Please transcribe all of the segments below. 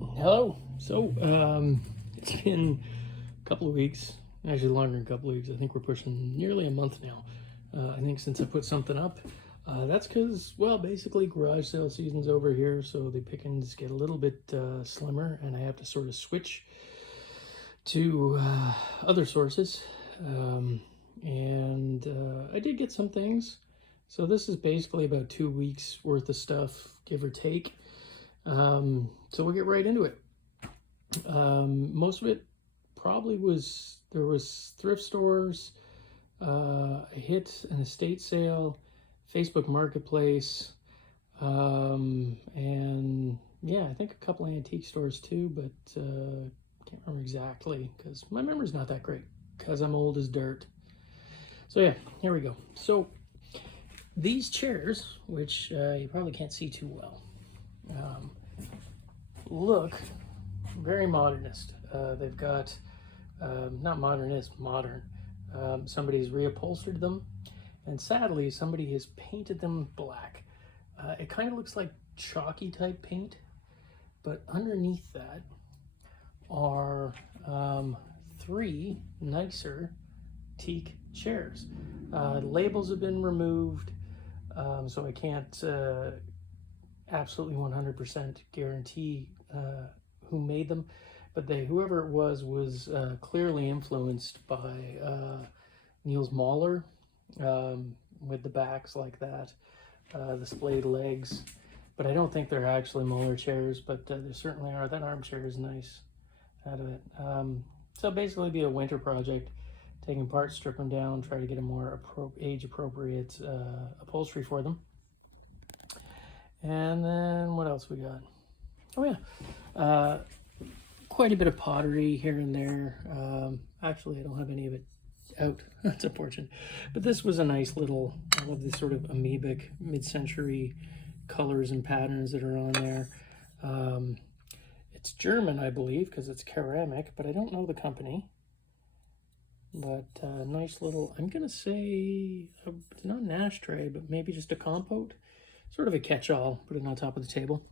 Hello. It's been a couple of weeks, actually longer than a couple of weeks. I think we're pushing nearly a month now. I think since I put something up. That's because, well, basically garage sale season's over here, so the pickings get a little bit slimmer, and I have to sort of switch to other sources. I did get some things. So this is basically about 2 weeks worth of stuff, give or take. So we'll get right into it. Most of it probably there was thrift stores, a hit an estate sale, Facebook Marketplace, and yeah, I think a couple of antique stores too, but can't remember exactly because my memory's not that great because I'm old as dirt. So yeah, here we go. So these chairs, which you probably can't see too well, look very modernist. They've got, not modernist, modern. Somebody's reupholstered them, and sadly, somebody has painted them black. It kind of looks like chalky type paint, but underneath that are three nicer teak chairs. Labels have been removed, so I can't absolutely 100% guarantee who made them, but whoever it was clearly influenced by Niels Mahler, with the backs like that, the splayed legs. But I don't think they're actually Mahler chairs, but there certainly are. That armchair is nice out of it. So basically be a winter project, taking parts, strip them down, try to get a more age-appropriate upholstery for them. And then what else we got? Oh yeah, quite a bit of pottery here and there. Actually, I don't have any of it out. That's unfortunate. But this was a nice little, I love this sort of amoebic mid-century colors and patterns that are on there. It's German, I believe, because it's ceramic, but I don't know the company. But nice little, I'm going to say, not an ashtray, but maybe just a compote. Sort of a catch-all, put it on top of the table.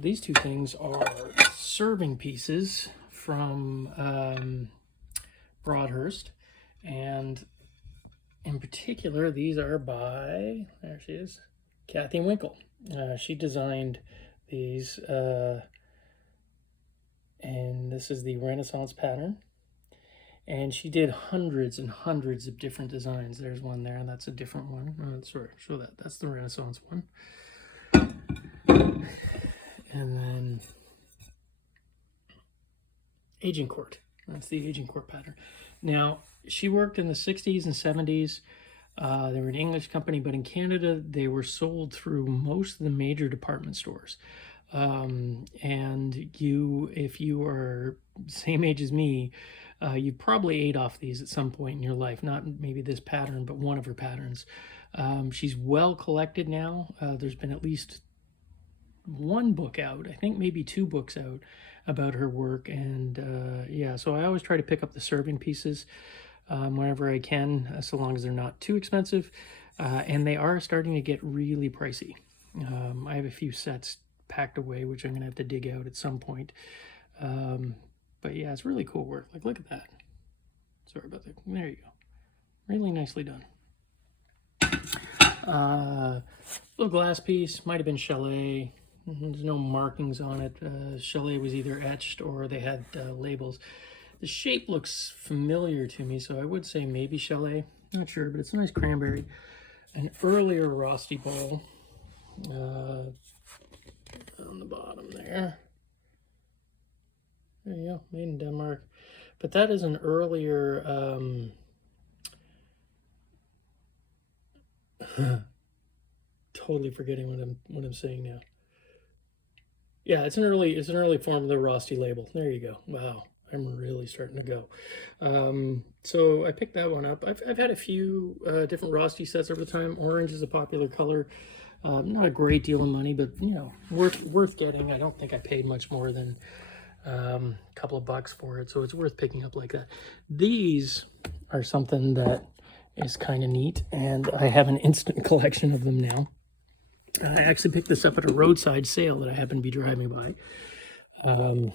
These two things are serving pieces from Broadhurst, and in particular, these are by, there she is, Kathy Winkle. She designed these, and this is the Renaissance pattern. And she did hundreds and hundreds of different designs. There's one there, and that's a different one. Sorry, show that. That's the Renaissance one. And then Agincourt. That's the Agincourt pattern. Now, she worked in the 60s and 70s. They were an English company, but in Canada, they were sold through most of the major department stores. And if you are same age as me, you probably ate off these at some point in your life. Not maybe this pattern, but one of her patterns. She's well collected now. There's been at least one book out, I think maybe 2 books out about her work. And yeah, so I always try to pick up the serving pieces whenever I can, so long as they're not too expensive. And they are starting to get really pricey. I have a few sets packed away, which I'm going to have to dig out at some point. But yeah, it's really cool work. Like, look at that. Sorry about that. There you go. Really nicely done. Little glass piece. Might have been Chalet. There's no markings on it. Chalet was either etched or they had labels. The shape looks familiar to me, so I would say maybe Chalet. Not sure, but it's a nice cranberry. An earlier Rosti bowl on the bottom there. There you go, made in Denmark. But that is an earlier, totally forgetting what I'm saying now. Yeah, it's an early form of the Rosti label. There you go. Wow, I'm really starting to go. So I picked that one up. I've had a few different Rosti sets over the time. Orange is a popular color. Not a great deal of money, but you know, worth getting. I don't think I paid much more than a couple of bucks for it, so it's worth picking up like that. These are something that is kind of neat, and I have an instant collection of them now. I actually picked this up at a roadside sale that I happened to be driving by. And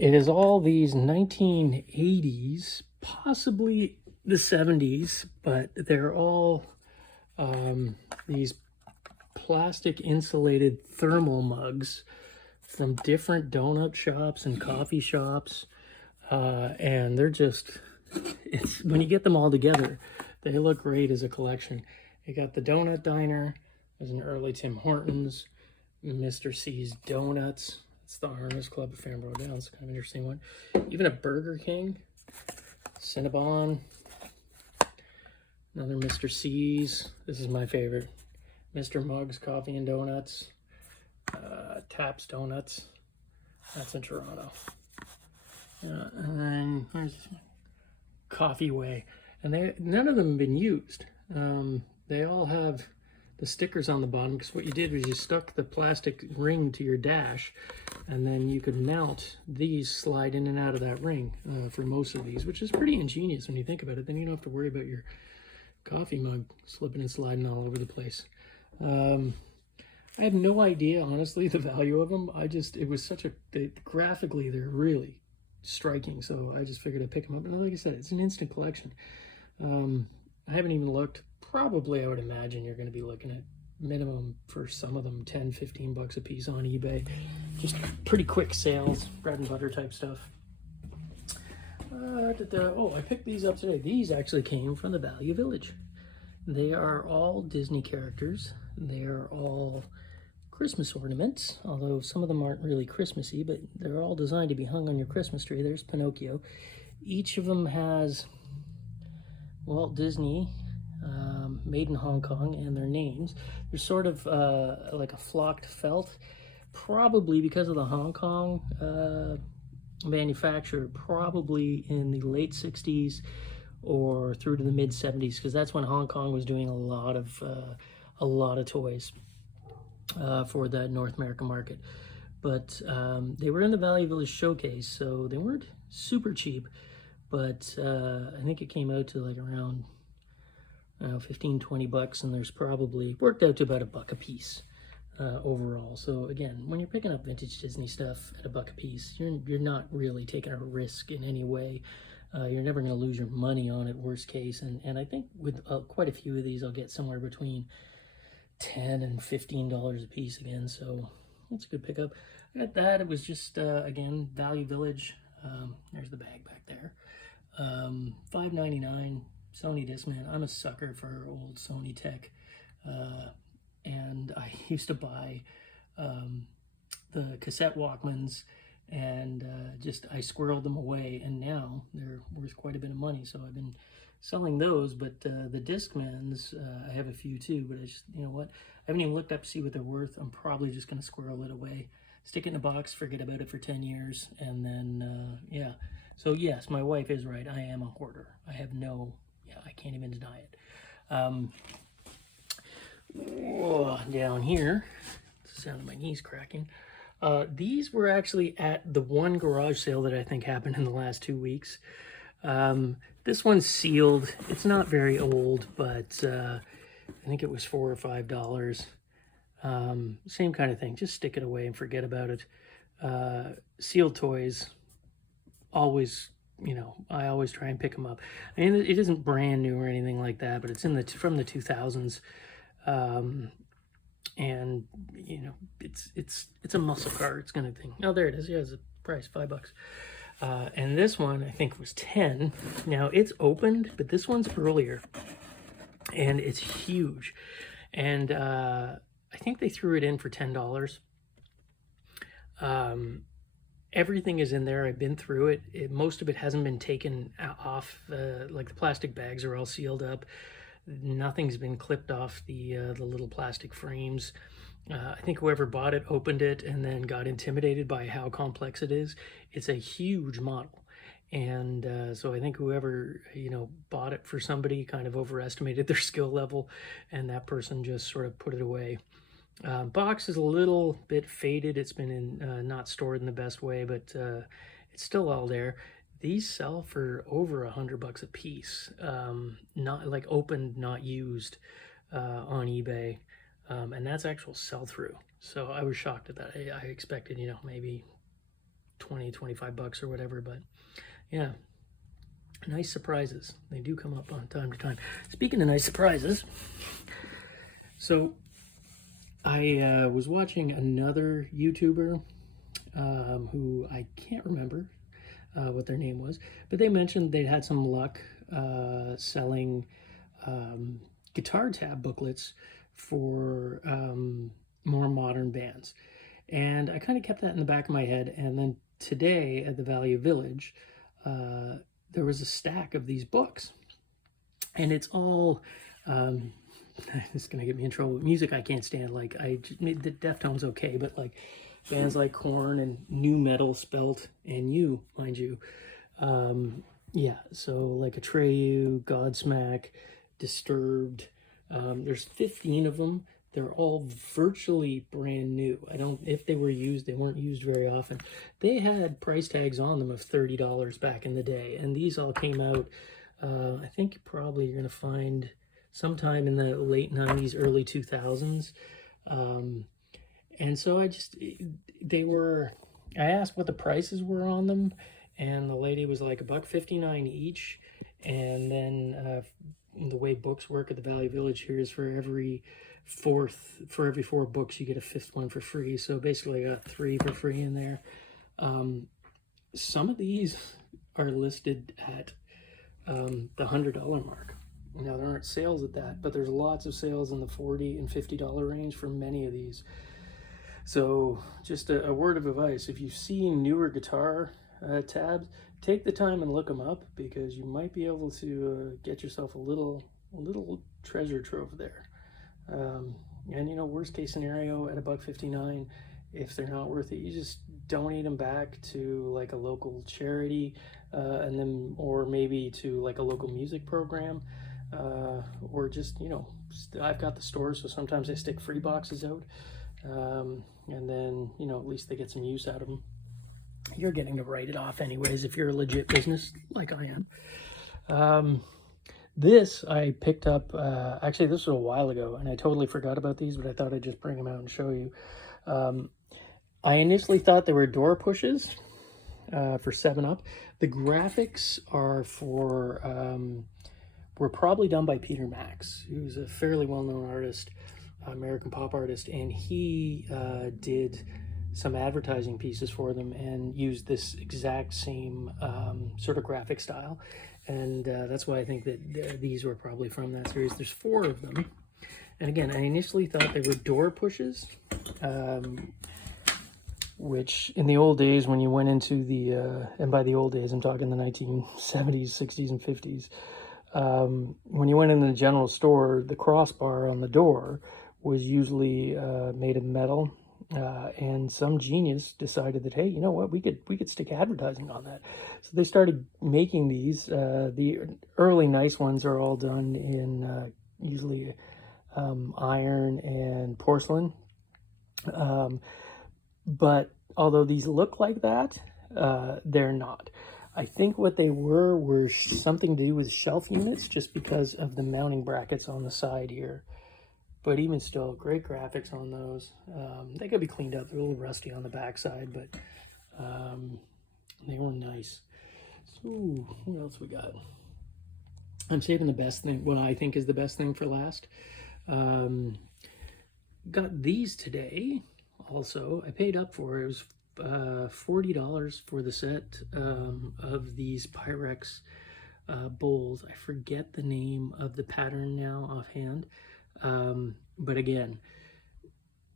it is all these 1980s, possibly the 70s, but they're all these plastic insulated thermal mugs from different donut shops and coffee shops. And they're just, it's when you get them all together, they look great as a collection. You got the Donut Diner, there's an early Tim Hortons, Mr. C's Donuts. It's the Harness Club of Fambro Down. It's kind of an interesting one. Even a Burger King, Cinnabon, another Mr. C's. This is my favorite. Mr. Muggs Coffee and Donuts, Taps Donuts. That's in Toronto. And then here's Coffee Way, and none of them have been used. They all have the stickers on the bottom, because what you did was you stuck the plastic ring to your dash, and then you could mount these, slide in and out of that ring for most of these, which is pretty ingenious when you think about it. Then you don't have to worry about your coffee mug slipping and sliding all over the place. I have no idea, honestly, the value of them. It was such graphically, they're really striking, so I just figured I'd pick them up. And like I said, it's an instant collection. I haven't even looked. Probably, I would imagine you're going to be looking at minimum for some of them $10-15 a piece on eBay. Just pretty quick sales, bread and butter type stuff. Oh, I picked these up today. These actually came from the Value Village. They are all Disney characters. They are all Christmas ornaments, although some of them aren't really Christmassy, but they're all designed to be hung on your Christmas tree. There's Pinocchio. Each of them has Walt Disney, made in Hong Kong, and their names. They're sort of like a flocked felt, probably because of the Hong Kong manufacturer, probably in the late 60s or through to the mid 70s, because that's when Hong Kong was doing a lot of toys for the North American market. But they were in the Value Village showcase, so they weren't super cheap, but I think it came out to like around 15-20 bucks, and there's probably worked out to about $1 a piece overall. So again, when you're picking up vintage Disney stuff at $1 a piece, you're not really taking a risk in any way. You're never going to lose your money on it, worst case. And I think with quite a few of these, I'll get somewhere between $10 and $15 a piece again. So that's a good pickup. I got that. It was just, again, Value Village. There's the bag back there. $5.99. Sony Discman. I'm a sucker for old Sony tech. And I used to buy the cassette Walkmans, and I squirreled them away, and now they're worth quite a bit of money. So I've been selling those, but the Discmans, I have a few too, but I just, you know what? I haven't even looked up to see what they're worth. I'm probably just going to squirrel it away, stick it in a box, forget about it for 10 years, and then, yeah. So yes, my wife is right. I am a hoarder. I have I can't even deny it. Down here, it's the sound of my knees cracking. These were actually at the one garage sale that I think happened in the last 2 weeks. This one's sealed. It's not very old, but I think it was $4 or $5. Same kind of thing. Just stick it away and forget about it. Sealed toys, always, I always try and pick them up. I mean, it isn't brand new or anything like that, but it's from the 2000s. And it's a muscle car. It's gonna thing. Oh, there it is. Yeah, it's a price, $5. And this one I think was 10. Now it's opened, but this one's earlier, and it's huge. And I think they threw it in for $10. Everything is in there. I've been through it. Most of it hasn't been taken off. Like the plastic bags are all sealed up. Nothing's been clipped off the little plastic frames. I think whoever bought it opened it and then got intimidated by how complex it is. It's a huge model. And so I think whoever, bought it for somebody kind of overestimated their skill level, and that person just sort of put it away. Box is a little bit faded. It's been not stored in the best way, but it's still all there. These sell for over $100 a piece, not like opened, not used, on eBay. and that's actual sell-through. So I was shocked at that. I expected, you know, maybe 20, 25 bucks or whatever, but yeah, nice surprises. They do come up on time to time. Speaking of nice surprises, so I was watching another YouTuber who I can't remember what their name was, but they mentioned they'd had some luck selling guitar tab booklets for more modern bands. And I kind of kept that in the back of my head. And then today at the Value Village, there was a stack of these books. And it's all, it's going to get me in trouble with music I can't stand. Like, the Deftones okay, but like bands like Korn and nu metal spelt NU, mind you. Yeah, so like Atreyu, Godsmack, Disturbed. There's 15 of them. They're all virtually brand new. If they were used, they weren't used very often. They had price tags on them of $30 back in the day. And these all came out, I think probably you're going to find sometime in the late 90s, early 2000s. And so I asked what the prices were on them. And the lady was like $1.59 each. And then the way books work at the Value Village here is for every 4 books you get a 5th one for free. So basically I got 3 for free in there. Some of these are listed at the $100 mark. Now there aren't sales at that, but there's lots of sales in the $40 and $50 range for many of these. So just a word of advice: if you see newer guitar tabs, take the time and look them up, because you might be able to get yourself a little treasure trove there. And you know, worst case scenario, at $1.59, if they're not worth it, you just donate them back to like a local charity, or maybe to like a local music program, or just, you know, I've got the store, so sometimes I stick free boxes out, and then, you know, at least they get some use out of them. You're getting to write it off anyways if you're a legit business like I am. This I picked up, actually this was a while ago, and I totally forgot about these, but I thought I'd just bring them out and show you. I initially thought they were door pushes for 7-Up. The graphics are were probably done by Peter Max, who's a fairly well-known artist, American pop artist, and he did some advertising pieces for them and used this exact same sort of graphic style. And that's why I think that these were probably from that series. There's 4 of them. And again, I initially thought they were door pushes, which in the old days, when you went into the, and by the old days, I'm talking the 1970s, 60s, and 50s, when you went into the general store, the crossbar on the door was usually made of metal. And some genius decided that, hey, you know what, we could stick advertising on that. So they started making these. The early nice ones are all done in usually iron and porcelain. But although these look like that, they're not. I think what they were something to do with shelf units, just because of the mounting brackets on the side here. But even still, great graphics on those. They could be cleaned up. They're a little rusty on the backside, but they were nice. So, what else we got? I'm saving the best thing, what I think is the best thing, for last. Got these today also. I paid up for it. It was $40 for the set of these Pyrex bowls. I forget the name of the pattern now offhand. But again,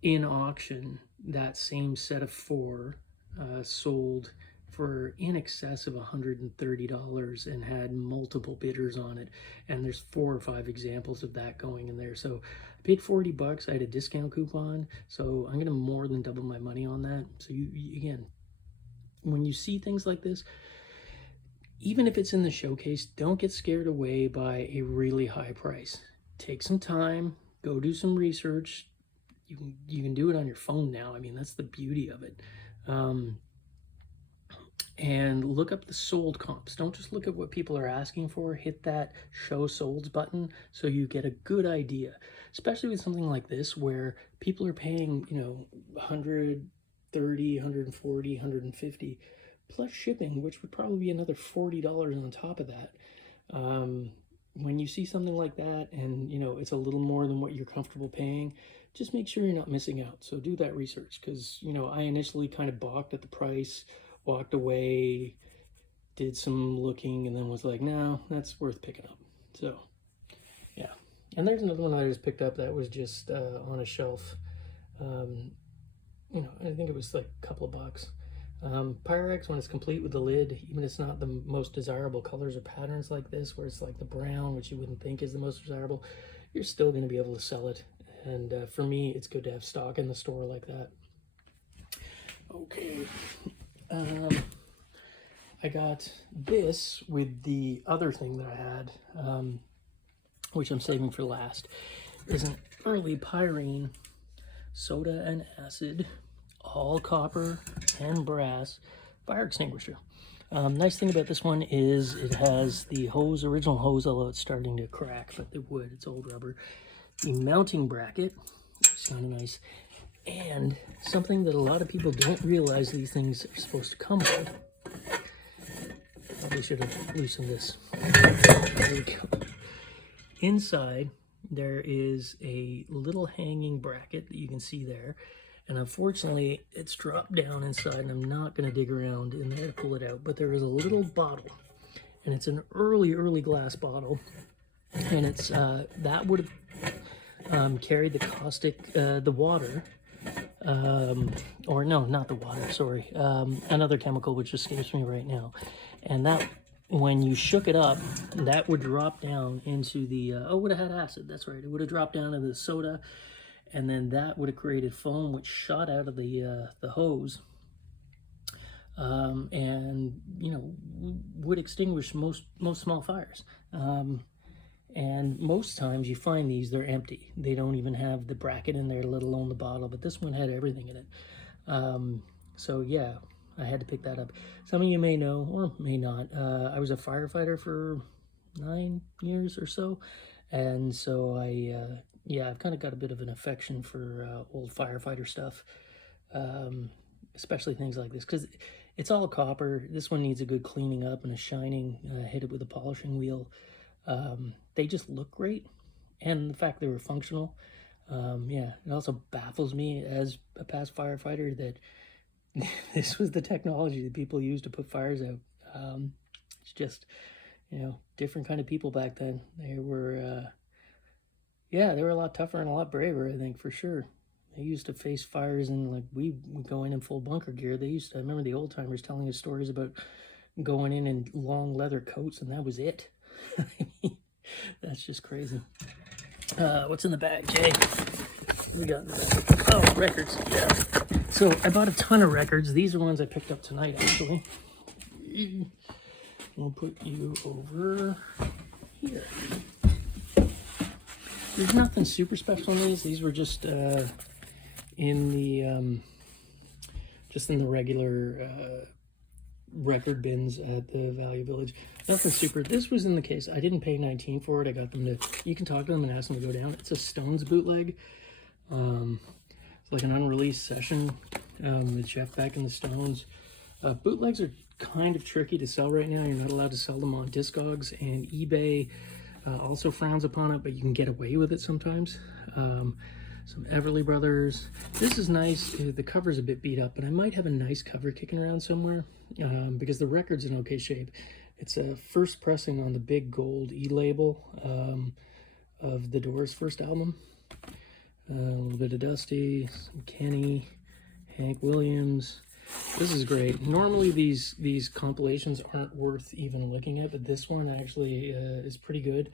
in auction, that same set of 4 sold for in excess of $130 and had multiple bidders on it. And there's 4 or 5 examples of that going in there. So I paid 40 bucks. I had a discount coupon, so I'm going to more than double my money on that. So you again, when you see things like this, even if it's in the showcase, don't get scared away by a really high price. Take some time, go do some research. You can do it on your phone now. I mean, that's the beauty of it. and look up the sold comps. Don't just look at what people are asking for. Hit that show solds button so you get a good idea, especially with something like this where people are paying, you know, 130, 140, 150 plus shipping, which would probably be another $40 on top of that. When you see something like that and, you know, it's a little more than what you're comfortable paying, just make sure you're not missing out. So do that research, because, you know, I initially kind of balked at the price, walked away, did some looking, and then was like, no, that's worth picking up. So, yeah. And there's another one I just picked up that was just on a shelf. You know, I think it was like a couple of bucks. Pyrex, when it's complete with the lid, even if it's not the most desirable colors or patterns like this, where it's like the brown, which you wouldn't think is the most desirable, you're still going to be able to sell it. And for me, it's good to have stock in the store like that. Okay. I got this with the other thing that I had, which I'm saving for last, is an early Pyrene soda and acid, all copper and brass fire extinguisher. Nice thing about this one is it has the hose, original hose, although it's starting to crack, but the wood, it's old rubber. The mounting bracket, which is kind of nice, and something that a lot of people don't realize these things are supposed to come with. Probably should have loosened this. There we go. Inside, there is a little hanging bracket that you can see there. And unfortunately, it's dropped down inside, and I'm not going to dig around in there to pull it out. But there is a little bottle, and it's an early glass bottle. And it's that would have carried the caustic, the water, or no, not the water, sorry, another chemical which escapes me right now. And that, when you shook it up, that would drop down into the, oh, it would have had acid, that's right. It would have dropped down into the soda, and then that would have created foam which shot out of the hose, and, you know, would extinguish most small fires. And most times you find these, they're empty. They don't even have the bracket in there, let alone the bottle, but this one had everything in it. So yeah, I had to pick that up. Some of you may know, or may not, I was a firefighter for 9 years or so, and so yeah, I've kind of got a bit of an affection for old firefighter stuff, especially things like this, because it's all copper. This one needs a good cleaning up and a shining, hit it with a polishing wheel. They just look great, and the fact they were functional, yeah, it also baffles me as a past firefighter that this was the technology that people used to put fires out. It's just, you know, different kind of people back then. They were, yeah, they were a lot tougher and a lot braver, I think, for sure. They used to face fires, and like we would go in full bunker gear. They used to, I remember the old timers telling us stories about going in long leather coats, and that was it. I mean, that's just crazy. What's in the bag, Jay? What we got in the bag? Oh, records. Yeah. So I bought a ton of records. These are ones I picked up tonight, actually. We'll put you over here. There's nothing super special in these. These were just in the regular record bins at the Value Village. Nothing super. This was in the case. I didn't pay $19 for it. I got them to, you can talk to them and ask them to go down. It's a Stones bootleg. It's like an unreleased session with Jeff Beck and the Stones. Bootlegs are kind of tricky to sell right now. You're not allowed to sell them on Discogs, and eBay also frowns upon it, but you can get away with it sometimes. Some Everly Brothers. This is nice. The cover's a bit beat up, but I might have a nice cover kicking around somewhere because the record's in okay shape. It's a first pressing on the big gold E-label of the Doors' first album. A little bit of Dusty, some Kenny, Hank Williams. This is great. Normally these compilations aren't worth even looking at, but this one actually is pretty good.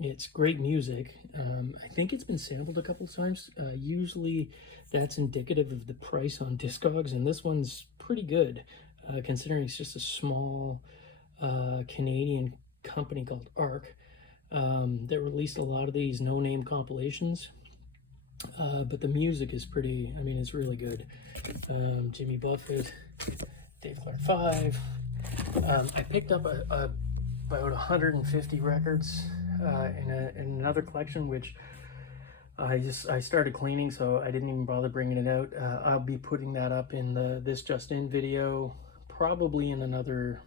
It's great music. I think it's been sampled a couple of times. Usually that's indicative of the price on Discogs, and this one's pretty good considering it's just a small Canadian company called Arc that released a lot of these no-name compilations. But the music is pretty, I mean, it's really good. Jimmy Buffett, David Learn 5. I picked up about 150 records in another collection, which I started cleaning, so I didn't even bother bringing it out. I'll be putting that up in this Just In video, probably in another,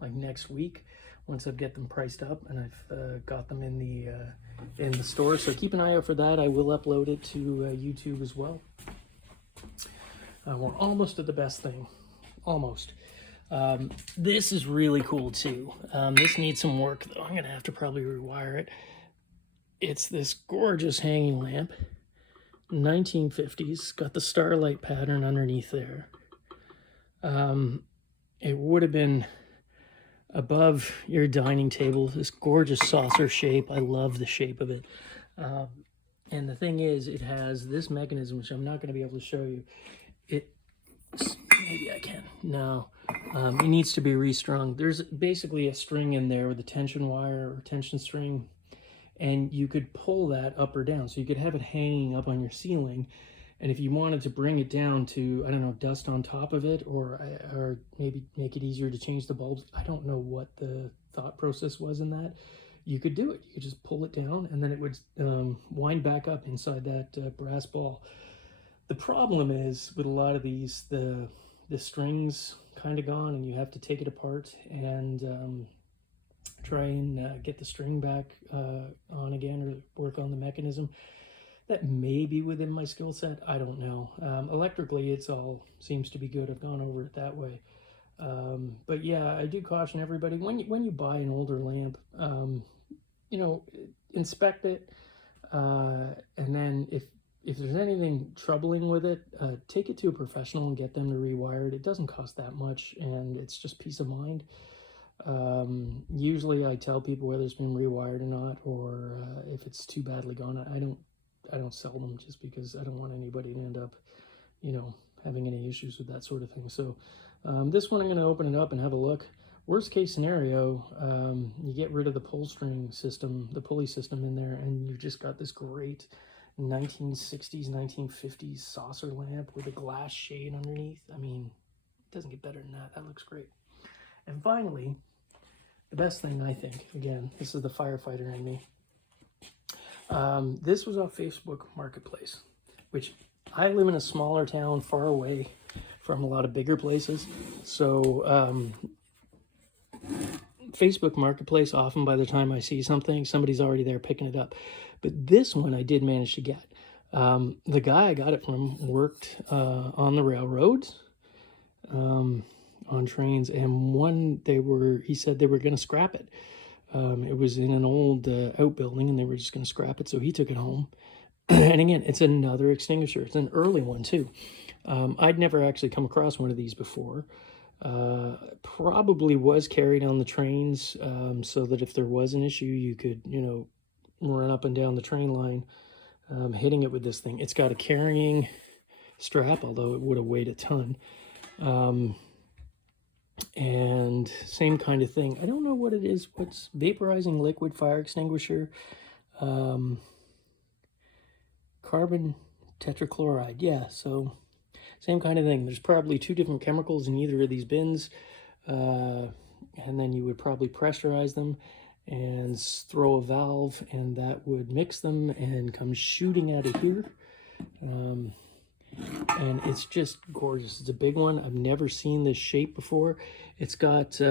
like next week, once I get them priced up and I've got them in the store. So keep an eye out for that. I will upload it to YouTube as well. We're almost at the best thing. Almost. This is really cool too. This needs some work though. I'm gonna have to probably rewire it. It's this gorgeous hanging lamp, 1950s, got the starlight pattern underneath there. It would have been above your dining table, this gorgeous saucer shape. I love the shape of it. And the thing is, it has this mechanism, which I'm not going to be able to show you. Maybe I can. No. It needs to be restrung. There's basically a string in there with a tension wire or tension string, and you could pull that up or down. So you could have it hanging up on your ceiling, and if you wanted to bring it down to, I don't know, dust on top of it, or maybe make it easier to change the bulbs, I don't know what the thought process was in that. You could do it. You could just pull it down, and then it would wind back up inside that brass ball. The problem is, with a lot of these, the string's kind of gone, and you have to take it apart and try and get the string back on again, or work on the mechanism. That may be within my skill set. I don't know. Electrically, it's all seems to be good. I've gone over it that way. But yeah, I do caution everybody, when you buy an older lamp, you know, inspect it, and then if there's anything troubling with it, take it to a professional and get them to rewire it. It doesn't cost that much, and it's just peace of mind. Usually I tell people whether it's been rewired or not, or if it's too badly gone. I don't sell them, just because I don't want anybody to end up, you know, having any issues with that sort of thing. So this one, I'm going to open it up and have a look. Worst case scenario, you get rid of the pull string system, the pulley system in there, and you've just got this great 1960s, 1950s saucer lamp with a glass shade underneath. I mean, it doesn't get better than that. That looks great. And finally, the best thing, I think, again, this is the firefighter in me. This was off Facebook Marketplace, which I live in a smaller town far away from a lot of bigger places. So Facebook Marketplace, often by the time I see something, somebody's already there picking it up. But this one I did manage to get. The guy I got it from worked on the railroads, on trains, and he said they were going to scrap it. It was in an old outbuilding, and they were just going to scrap it, so he took it home. And again, it's another extinguisher. It's an early one too. I'd never actually come across one of these before. Probably was carried on the trains, so that if there was an issue, you could, you know, run up and down the train line, hitting it with this thing. It's got a carrying strap, although it would have weighed a ton. And same kind of thing. I don't know what it is. What's vaporizing liquid fire extinguisher? Carbon tetrachloride. Yeah, so same kind of thing. There's probably 2 different chemicals in either of these bins. And then you would probably pressurize them and throw a valve, and that would mix them and come shooting out of here. And it's just gorgeous. It's a big one. I've never seen this shape before. It's got it's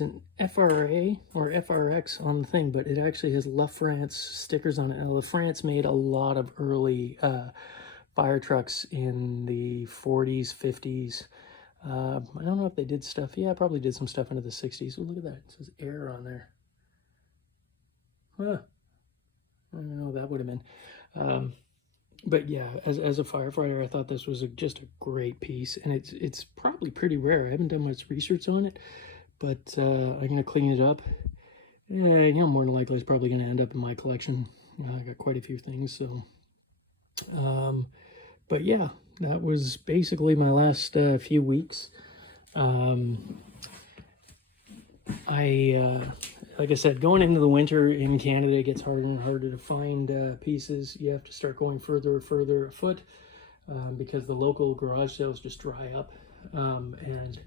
an FRA or FRX on the thing, but it actually has La France stickers on it. Now, La France made a lot of early fire trucks in the 40s, 50s. I don't know if they did stuff. Yeah, probably did some stuff into the 60s. Oh, look at that. It says air on there. Huh. I don't know what that would have been. But yeah, as a firefighter, I thought this was just a great piece, and it's probably pretty rare. I haven't done much research on it, but I'm gonna clean it up. Yeah, you know, more than likely, it's probably gonna end up in my collection. I got quite a few things, so. But yeah, that was basically my last few weeks. Like I said, going into the winter in Canada, it gets harder and harder to find pieces. You have to start going further and further afoot. because the local garage sales just dry up. And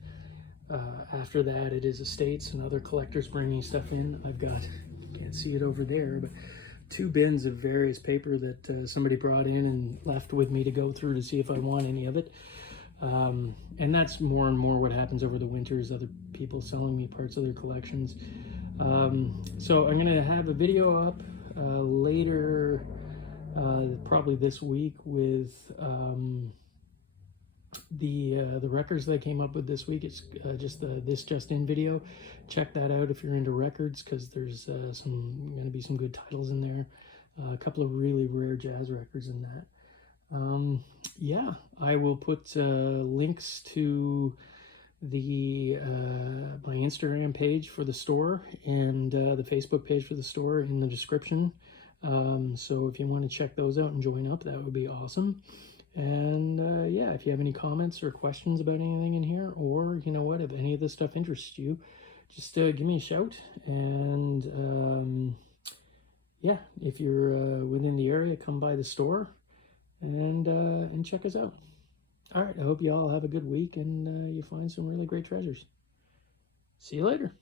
after that, it is estates and other collectors bringing stuff in. I've got, you can't see it over there, but 2 bins of various paper that somebody brought in and left with me to go through to see if I want any of it. And that's more and more what happens over the winter, is other people selling me parts of their collections. So I'm going to have a video up later, probably this week, with the records that I came up with this week. It's just this just in video. Check that out if you're into records, because there's going to be some good titles in there. A couple of really rare jazz records in that. Yeah, I will put links to the my Instagram page for the store and the Facebook page for the store in the description. So if you want to check those out and join up, that would be awesome. And yeah, if you have any comments or questions about anything in here, or you know what, if any of this stuff interests you, just give me a shout. And yeah, if you're within the area, come by the store and check us out. All right, I hope you all have a good week and you find some really great treasures. See you later.